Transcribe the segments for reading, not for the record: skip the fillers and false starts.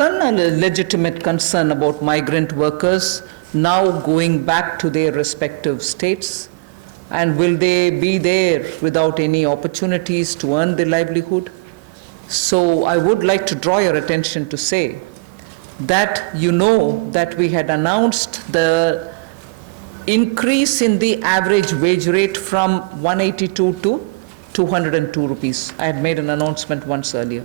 A legitimate concern about migrant workers now going back to their respective states, and will they be there without any opportunities to earn their livelihood? So I would like to draw your attention to say that you know that we had announced the increase in the average wage rate from 182 to 202 rupees. I had made an announcement once earlier.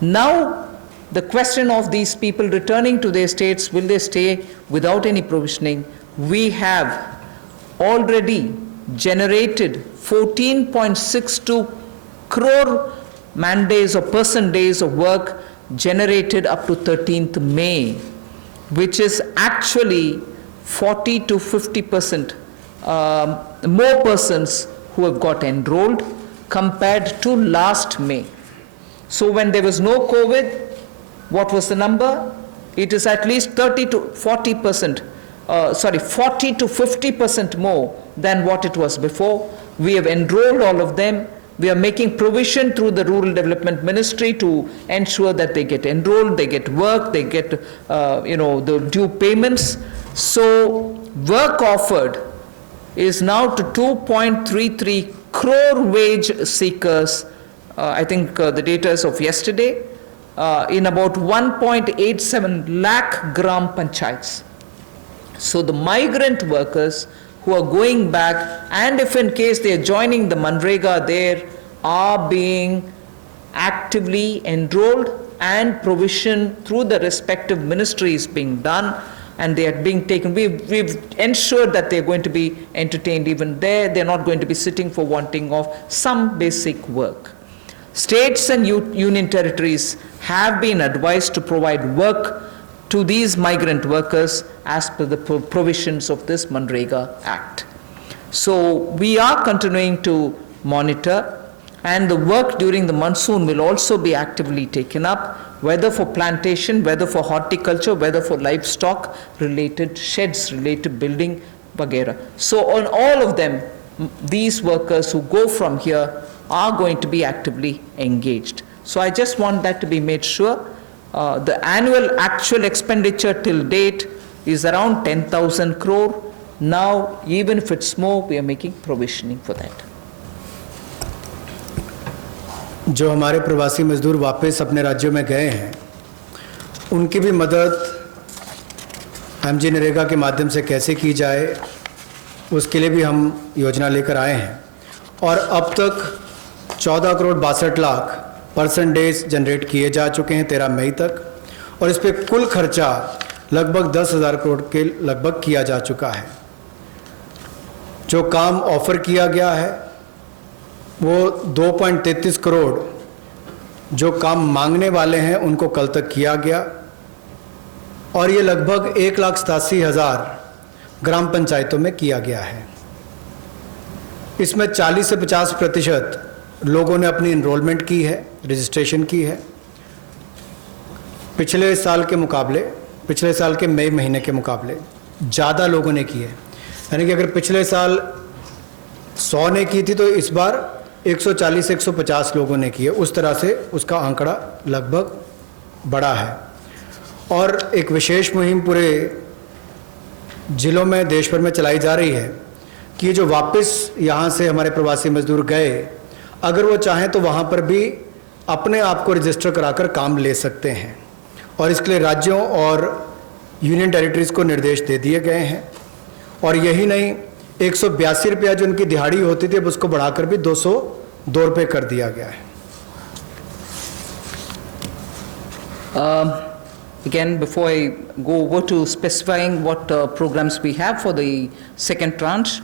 Now the question of these people returning to their states, will they stay without any provisioning? We have already generated 14.62 crore man days or person days of work generated up to 13th May, which is actually 40 to 50% more persons who have got enrolled compared to last May. So when there was no COVID, what was the number? It is at least 30 to 40%, 40 to 50% more than what it was before. We have enrolled all of them. We are making provision through the Rural Development Ministry to ensure that they get enrolled, they get work, they get the due payments. So work offered is now to 2.33 crore wage seekers. I think the data is of yesterday. In about 1.87 lakh gram panchayats. So the migrant workers who are going back, and if in case they are joining the Manrega, there are being actively enrolled and provision through the respective ministries being done, and they are being taken. We've ensured that they're going to be entertained even there. They're not going to be sitting for wanting of some basic work. States and union territories have been advised to provide work to these migrant workers as per the provisions of this Manrega Act. So we are continuing to monitor, and the work during the monsoon will also be actively taken up, whether for plantation, whether for horticulture, whether for livestock related sheds, related building, vagera. So on all of them, these workers who go from here are going to be actively engaged. So I just want that to be made sure. The annual actual expenditure till date is around 10,000 crore. Now, even if it's more, we are making provisioning for that. जो हमारे प्रवासी मजदूर वापस अपने राज्यों में गए हैं, उनकी भी मदद एमजी नरेगा के माध्यम से कैसे की जाए, उसके लिए भी हम योजना लेकर आए हैं। और अब तक 14 crore 62 lakh person days generate किए जा चुके हैं 13 मई तक, और इस पर कुल खर्चा लगभग 10,000 करोड़ के लगभग किया जा चुका है। जो काम ऑफर किया गया है वो 2.33 करोड़ जो काम मांगने वाले हैं उनको कल तक किया गया, और ये लगभग 1,87,000 ग्राम पंचायतों में किया गया है। इसमें 40 से 50% लोगों ने अपनी इनरोलमेंट की है, रजिस्ट्रेशन की है। पिछले साल के मई महीने के मुकाबले ज़्यादा लोगों ने की है। यानी कि अगर पिछले साल 100 ने की थी तो इस बार 140-150 लोगों ने की है। उस तरह से उसका आंकड़ा लगभग बड़ा है। और एक विशेष मुहिम पूरे ज़िलों में देश भर में चलाई जा रही है कि जो वापस यहाँ से हमारे प्रवासी मजदूर गए, अगर वो चाहें तो वहाँ पर भी अपने आप को रजिस्टर कराकर काम ले सकते हैं, और इसके लिए राज्यों और यूनियन टेरिटरीज़ को निर्देश दे दिए गए हैं। और यही नहीं, 182 रुपया जो उनकी दिहाड़ी होती थी अब उसको बढ़ाकर भी 202 रुपये कर दिया गया है। Again, before I go over to specifying what programs we have for the second tranche,